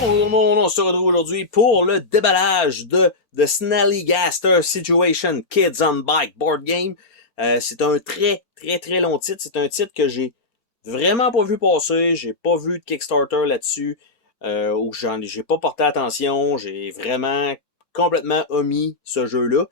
Bonjour tout le monde, on se retrouve aujourd'hui pour le déballage de The Snallygaster Situation Kids on Bike Board Game. C'est un très long titre. C'est un titre que j'ai vraiment pas vu passer. J'ai pas vu de Kickstarter là-dessus. Ou j'ai pas porté attention. J'ai vraiment complètement omis ce jeu-là.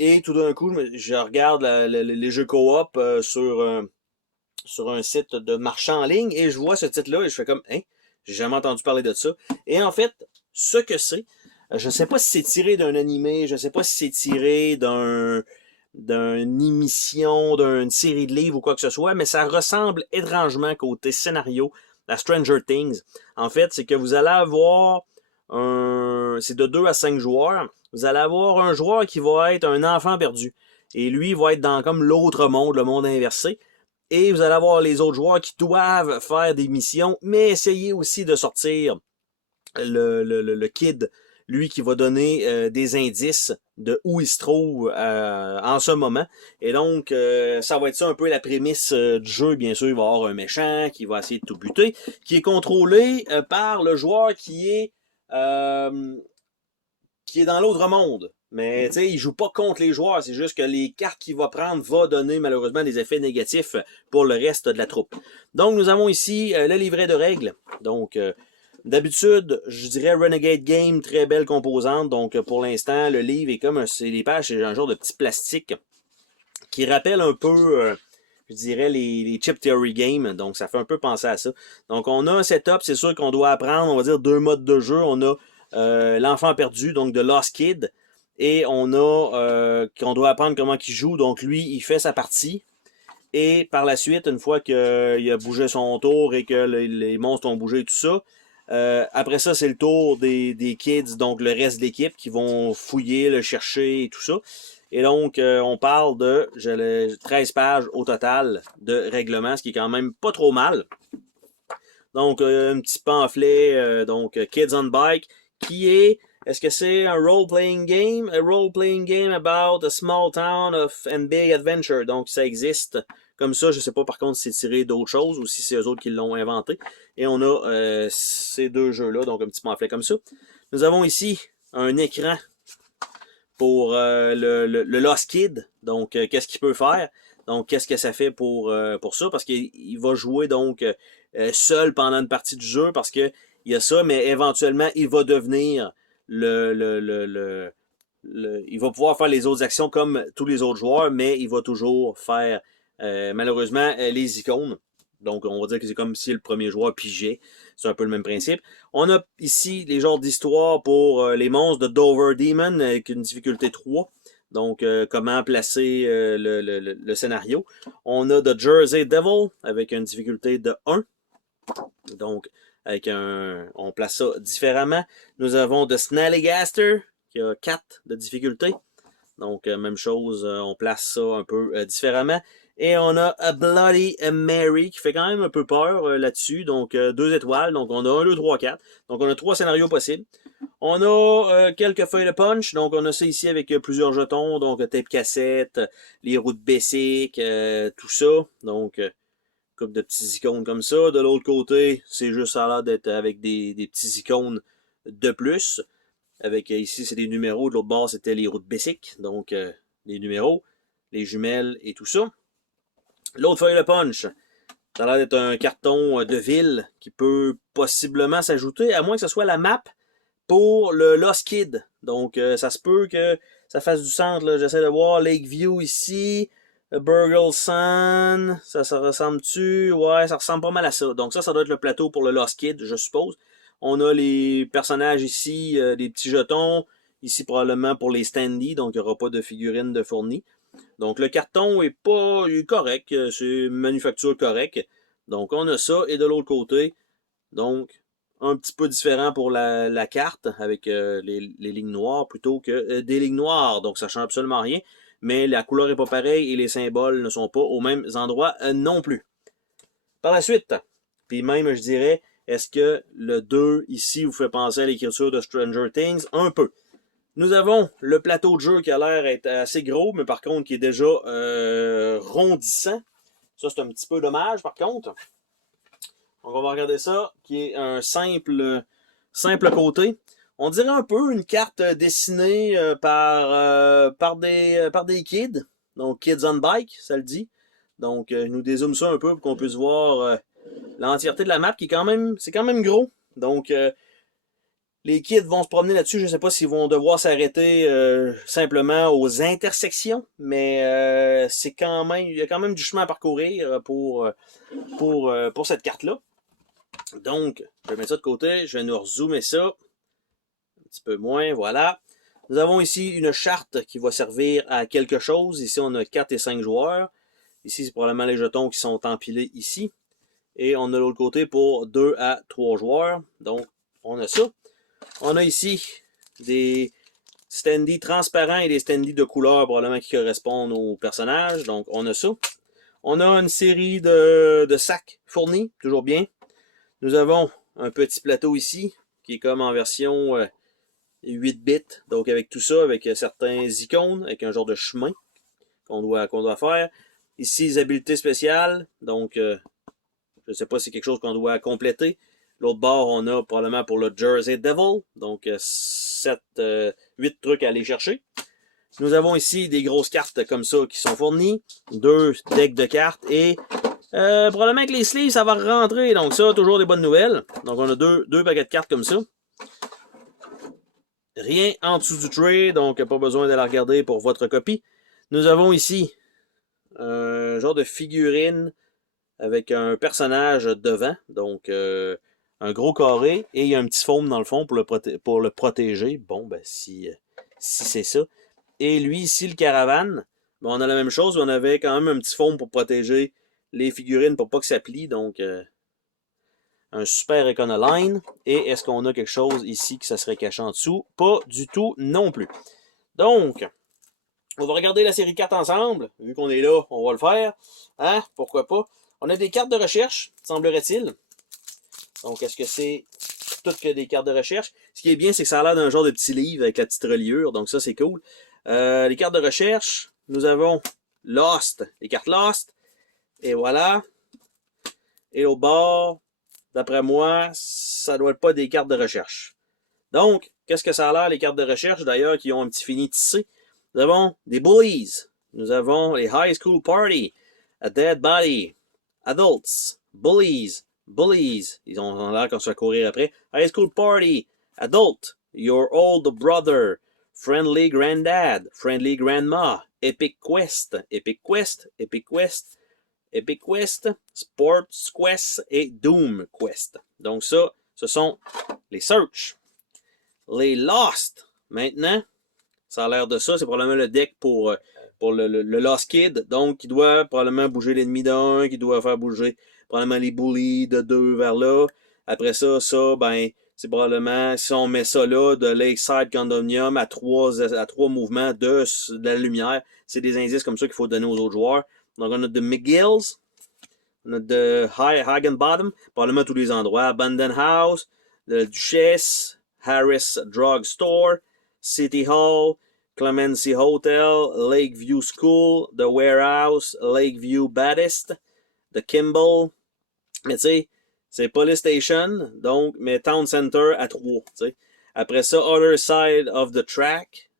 Et tout d'un coup, je regarde les jeux coop sur un site de marchand en ligne et je vois ce titre-là et je fais comme, hein, j'ai jamais entendu parler de ça. Et en fait, ce que c'est, je sais pas si c'est tiré d'un animé, je sais pas si c'est tiré d'une émission, d'une série de livres ou quoi que ce soit, mais ça ressemble étrangement côté scénario à Stranger Things. En fait, c'est que vous allez avoir c'est de 2 à 5 joueurs. Vous allez avoir un joueur qui va être un enfant perdu. Et lui, il va être dans comme l'autre monde, le monde inversé. Et vous allez avoir les autres joueurs qui doivent faire des missions, mais essayer aussi de sortir le kid, lui qui va donner des indices de où il se trouve en ce moment. Et donc, ça va être ça un peu la prémisse du jeu. Bien sûr, il va y avoir un méchant qui va essayer de tout buter, qui est contrôlé par le joueur euh, qui est dans l'autre monde. Mais tu sais, il joue pas contre les joueurs, c'est juste que les cartes qu'il va prendre vont donner malheureusement des effets négatifs pour le reste de la troupe. Donc nous avons ici le livret de règles. Donc d'habitude, je dirais Renegade Game, très belle composante. Donc pour l'instant, le livre est comme les pages, c'est un genre de petit plastique qui rappelle un peu je dirais les Chip Theory Games, donc ça fait un peu penser à ça. Donc on a un setup, c'est sûr qu'on doit apprendre, on va dire, 2 modes de jeu. On a l'enfant perdu, donc de Lost Kid, et on a qu'on doit apprendre comment il joue, donc lui, il fait sa partie, et par la suite, une fois qu'il a bougé son tour et que les monstres ont bougé et tout ça, après ça, c'est le tour des kids, donc le reste de l'équipe, qui vont fouiller, le chercher et tout ça. Et donc, on parle de 13 pages au total de règlement, ce qui est quand même pas trop mal. Donc, un petit pamphlet, donc Kids on Bike, qui est-ce que c'est un role-playing game? A role-playing game about a small town and big adventure. Donc, ça existe comme ça. Je sais pas par contre si c'est tiré d'autres choses ou si c'est eux autres qui l'ont inventé. Et on a ces deux jeux-là, donc un petit pamphlet comme ça. Nous avons ici un écran pour le Lost Kid. Donc, qu'est-ce qu'il peut faire? Donc, qu'est-ce que ça fait pour ça? Parce qu'il va jouer donc seul pendant une partie du jeu parce que il y a ça, mais éventuellement, il va devenir il va pouvoir faire les autres actions comme tous les autres joueurs, mais il va toujours faire malheureusement les icônes. Donc, on va dire que c'est comme si le premier joueur pigeait. C'est un peu le même principe. On a ici les genres d'histoires pour les monstres de Dover Demon avec une difficulté 3. Donc, comment placer le scénario. On a The Jersey Devil avec une difficulté de 1. Donc, on place ça différemment. Nous avons The Snallygaster qui a 4 de difficulté. Donc, même chose, on place ça un peu différemment. Et on a A Bloody Mary qui fait quand même un peu peur là-dessus. Donc, 2 étoiles. Donc, on a 1, 2, 3, 4. Donc, on a 3 scénarios possibles. On a quelques feuilles de punch. Donc, on a ça ici avec plusieurs jetons. Donc, tape cassette, les roues de basic, tout ça. Donc, couple de petits icônes comme ça. De l'autre côté, c'est juste ça a l'air d'être avec des petits icônes de plus. Avec ici, c'est des numéros. De l'autre bord, c'était les roues de basic. Donc, les numéros, les jumelles et tout ça. L'autre feuille de punch, ça a l'air d'être un carton de ville qui peut possiblement s'ajouter, à moins que ce soit la map pour le Lost Kid. Donc, ça se peut que ça fasse du centre. J'essaie de voir Lakeview ici. Burgle Sun, ça ressemble-tu? Ouais, ça ressemble pas mal à ça. Donc ça doit être le plateau pour le Lost Kid, je suppose. On a les personnages ici, des petits jetons. Ici, probablement pour les standees, donc il n'y aura pas de figurines de fournies. Donc le carton est pas il est correct, c'est une manufacture correcte. Donc on a ça, et de l'autre côté, donc un petit peu différent pour la carte, avec les lignes noires plutôt que des lignes noires. Donc ça change absolument rien. Mais la couleur est pas pareille et les symboles ne sont pas aux mêmes endroits non plus. Par la suite, puis même je dirais, est-ce que le 2 ici vous fait penser à l'écriture de Stranger Things? Un peu. Nous avons le plateau de jeu qui a l'air être assez gros, mais par contre qui est déjà rondissant. Ça, c'est un petit peu dommage par contre. Donc on va regarder ça, qui est un simple simple côté. On dirait un peu une carte dessinée par des kids. Donc, Kids on Bike, ça le dit. Donc, je nous dézoome ça un peu pour qu'on puisse voir l'entièreté de la map qui est c'est quand même gros. Donc, les kids vont se promener là-dessus. Je ne sais pas s'ils vont devoir s'arrêter simplement aux intersections, mais il y a quand même du chemin à parcourir pour cette carte-là. Donc, je vais mettre ça de côté. Je vais nous rezoomer ça. Un petit peu moins, voilà. Nous avons ici une charte qui va servir à quelque chose. Ici, on a 4 et 5 joueurs. Ici, c'est probablement les jetons qui sont empilés ici. Et on a l'autre côté pour 2 à 3 joueurs. Donc, on a ça. On a ici des standees transparents et des standees de couleurs probablement qui correspondent aux personnages. Donc, on a ça. On a une série de sacs fournis, toujours bien. Nous avons un petit plateau ici, qui est comme en version 8 bits. Donc, avec tout ça, avec certains icônes, avec un genre de chemin qu'on doit faire. Ici, les habiletés spéciales. Donc, je ne sais pas si c'est quelque chose qu'on doit compléter. L'autre bord, on a probablement pour le Jersey Devil. Donc, 8 trucs à aller chercher. Nous avons ici des grosses cartes comme ça qui sont fournies. 2 decks de cartes. Et probablement que les sleeves, ça va rentrer. Donc, ça, toujours des bonnes nouvelles. Donc, on a deux paquets de cartes comme ça. Rien en dessous du tray. Donc, pas besoin de la regarder pour votre copie. Nous avons ici un genre de figurine avec un personnage devant, donc un gros carré, et il y a un petit foam dans le fond pour le protéger. Bon, ben si c'est ça. Et lui, ici, le caravane, ben, on a la même chose, on avait quand même un petit foam pour protéger les figurines pour pas que ça plie, donc un super Econoline. Et est-ce qu'on a quelque chose ici qui ça serait caché en dessous? Pas du tout non plus. Donc, on va regarder la série 4 ensemble. Vu qu'on est là, on va le faire. Hein? Pourquoi pas? On a des cartes de recherche, semblerait-il. Donc, est-ce que c'est toutes que des cartes de recherche? Ce qui est bien, c'est que ça a l'air d'un genre de petit livre avec la petite reliure. Donc, ça, c'est cool. Les cartes de recherche, nous avons Lost, les cartes Lost. Et voilà. Et au bord, d'après moi, ça doit être pas des cartes de recherche. Donc, qu'est-ce que ça a l'air, les cartes de recherche, d'ailleurs, qui ont un petit fini tissé? Nous avons des bullies. Nous avons les high school party, a dead body, adults, bullies, bullies. Ils ont l'air qu'on se fait courir après. High school party, adult, your old brother, friendly granddad, friendly grandma, epic quest, epic quest, epic quest, epic quest, sports quest et doom quest. Donc ça, ce sont les search. Les lost, maintenant, ça a l'air de ça. C'est probablement le deck pour le Lost Kid. Donc, qui doit probablement bouger l'ennemi d'un, qui doit faire bouger probablement les bullies de 2 vers là. Après ça, ben, c'est probablement, si on met ça là, de Lakeside Condominium à trois mouvements de la lumière, c'est des indices comme ça qu'il faut donner aux autres joueurs. Donc, on a de McGill's, on a de Higginbottom, probablement tous les endroits. Abandon House, de Duchesse, Harris Drug Store, City Hall, Clemency Hotel, Lakeview School, The Warehouse, Lakeview Baptist, The Kimball. Mais tu sais, c'est Police Station, donc, mais Town Center à 3. T'sais. Après ça, Other Side of the Track,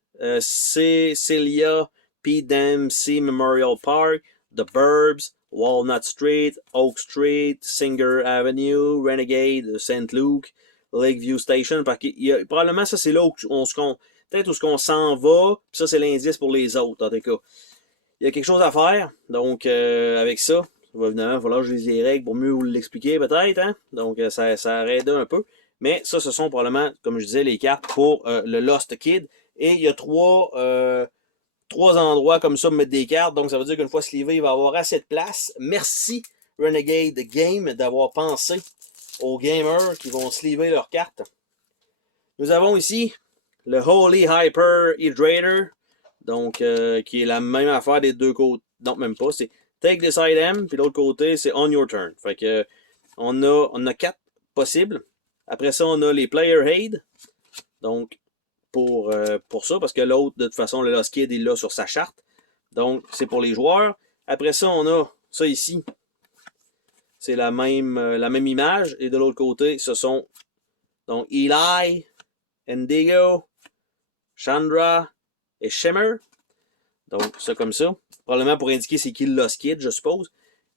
Celia P. Dempsey Memorial Park, The Burbs, Walnut Street, Oak Street, Singer Avenue, Renegade, St. Luke, Lakeview Station. Parce que probablement, ça, c'est là où peut-être où on s'en va, puis ça, c'est l'indice pour les autres, en tout cas. Il y a quelque chose à faire, donc, avec ça. Évidemment, il va falloir que je lise les règles pour mieux vous l'expliquer, peut-être, hein? Donc, ça aide un peu. Mais ça, ce sont probablement, comme je disais, les cartes pour le Lost Kid. Et il y a trois endroits comme ça pour mettre des cartes. Donc, ça veut dire qu'une fois slivé, il va avoir assez de place. Merci, Renegade Game, d'avoir pensé aux gamers qui vont sliver leurs cartes. Nous avons ici le Holy Hyper Hydrator. Donc, qui est la même affaire des deux côtés. Non, même pas. C'est Take this item, puis l'autre côté, c'est On Your Turn. Fait que, on a 4 possibles. Après ça, on a les Player Aid. Donc, pour ça, parce que l'autre, de toute façon, le Lost Kid est là sur sa charte. Donc, c'est pour les joueurs. Après ça, on a ça ici. C'est la même image. Et de l'autre côté, ce sont Donc, Eli, Indigo, Chandra et Shimmer. Donc, ça comme ça. Probablement pour indiquer c'est qui le Lost Kid, je suppose.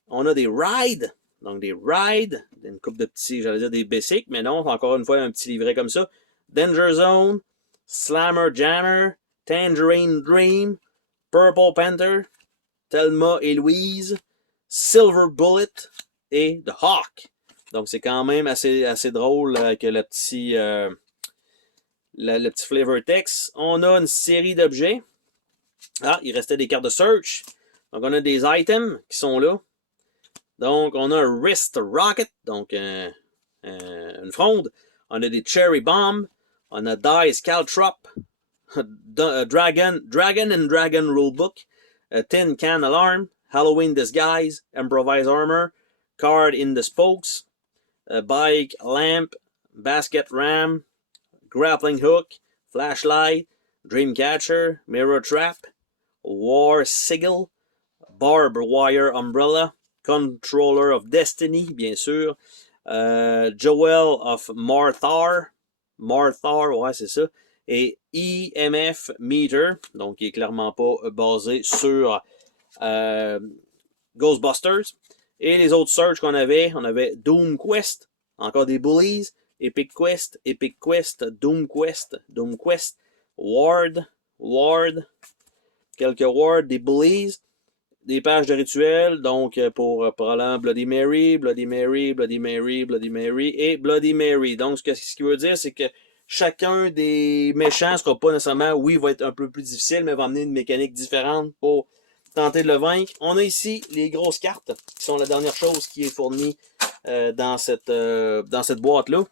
On a des Ride. Donc, des Ride. Une couple de petits, j'allais dire des basics, mais non, encore une fois, un petit livret comme ça. Danger Zone, Slammer Jammer, Tangerine Dream, Purple Panther, Thelma et Louise, Silver Bullet et The Hawk. Donc, c'est quand même assez drôle que le petit flavor text. On a une série d'objets. Ah, il restait des cartes de search. Donc, on a des items qui sont là. Donc, on a un Wrist Rocket, donc une fronde. On a des Cherry Bomb. On a Dice Caltrop. Dragon and Dragon Rulebook. Tin Can Alarm. Halloween Disguise. Improvise Armor. Card in the Spokes. Bike Lamp. Basket Ram. Grappling Hook. Flashlight. Dreamcatcher. Mirror Trap. War Sigil. Barbed Wire Umbrella. Controller of Destiny, bien sûr. Joel of Marthar. Marthar, ouais, c'est ça. Et EMF Meter, donc qui est clairement pas basé sur Ghostbusters. Et les autres search qu'on avait, on avait Doom Quest, encore des bullies, Epic Quest, Doom Quest, Ward, quelques wards, des bullies. Des pages de rituels, donc pour probablement Bloody Mary et Bloody Mary. Donc, ce qui veut dire, c'est que chacun des méchants ne sera pas nécessairement, oui, va être un peu plus difficile, mais va amener une mécanique différente pour tenter de le vaincre. On a ici les grosses cartes, qui sont la dernière chose qui est fournie dans cette boîte-là.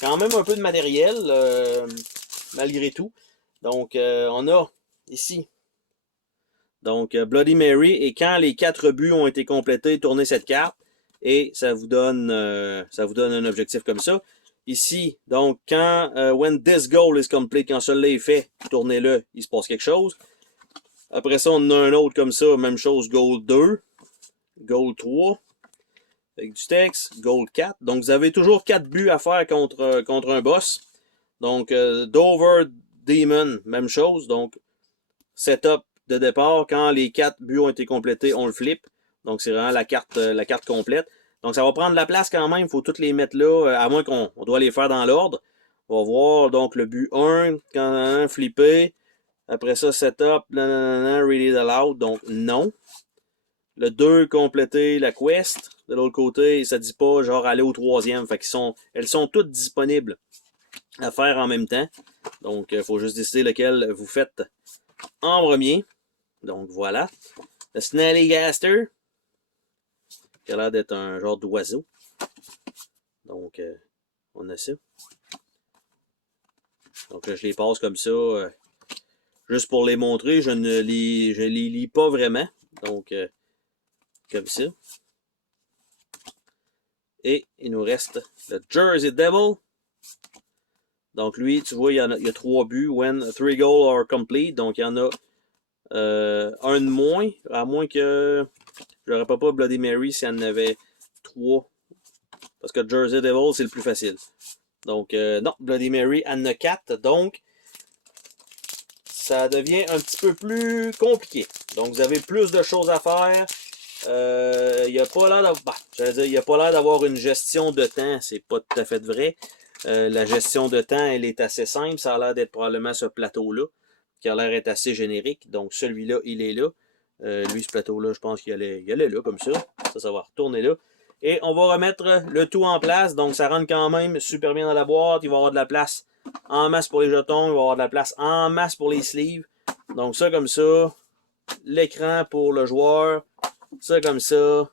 Quand même un peu de matériel, malgré tout. Donc, on a ici donc, Bloody Mary, et quand les 4 buts ont été complétés, tournez cette carte, et ça vous donne un objectif comme ça. Ici, donc, quand when this goal is complete, quand celui-là est fait, tournez-le, il se passe quelque chose. Après ça, on a un autre comme ça, même chose, goal 2, goal 3, avec du texte, goal 4. Donc, vous avez toujours 4 buts à faire contre un boss. Donc, Dover Demon, même chose, donc, setup de départ, quand les 4 buts ont été complétés, on le flippe. Donc, c'est vraiment la carte complète. Donc, ça va prendre de la place quand même. Il faut toutes les mettre là, à moins qu'on doit les faire dans l'ordre. On va voir, donc, le but 1, quand flipper. Après ça, setup, read it aloud. Donc, non. Le 2, compléter la quest. De l'autre côté, ça dit pas, genre, aller au 3e. Fait elles sont toutes disponibles à faire en même temps. Donc, il faut juste décider lequel vous faites en premier. Donc voilà. Le Snallygaster, qui a l'air d'être un genre d'oiseau. Donc, on a ça. Donc là, je les passe comme ça, juste pour les montrer. Je ne les lis pas vraiment. Donc, comme ça. Et il nous reste le Jersey Devil. Donc lui, tu vois, il y a 3 buts. When 3 goals are complete. Donc, il y en a un de moins, à moins que je n'aurais pas Bloody Mary s'il y en avait 3. Parce que Jersey Devil, c'est le plus facile. Donc, non, Bloody Mary en a 4. Donc, ça devient un petit peu plus compliqué. Donc, vous avez plus de choses à faire. Il n'y a pas l'air d'avoir une gestion de temps. C'est pas tout à fait vrai. La gestion de temps, elle est assez simple. Ça a l'air d'être probablement ce plateau-là, qui a l'air d'être assez générique. Donc, celui-là, il est là. Lui, ce plateau-là, je pense qu'il allait là, comme ça. Ça va retourner là. Et on va remettre le tout en place. Donc, ça rentre quand même super bien dans la boîte. Il va y avoir de la place en masse pour les jetons. Il va y avoir de la place en masse pour les sleeves. Donc, ça comme ça. L'écran pour le joueur. Ça comme ça.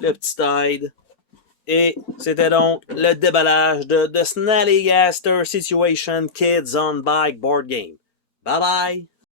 Le petit tide. Et c'était donc le déballage de The Snallygaster Situation Kids on Bike Board Game. Bye bye!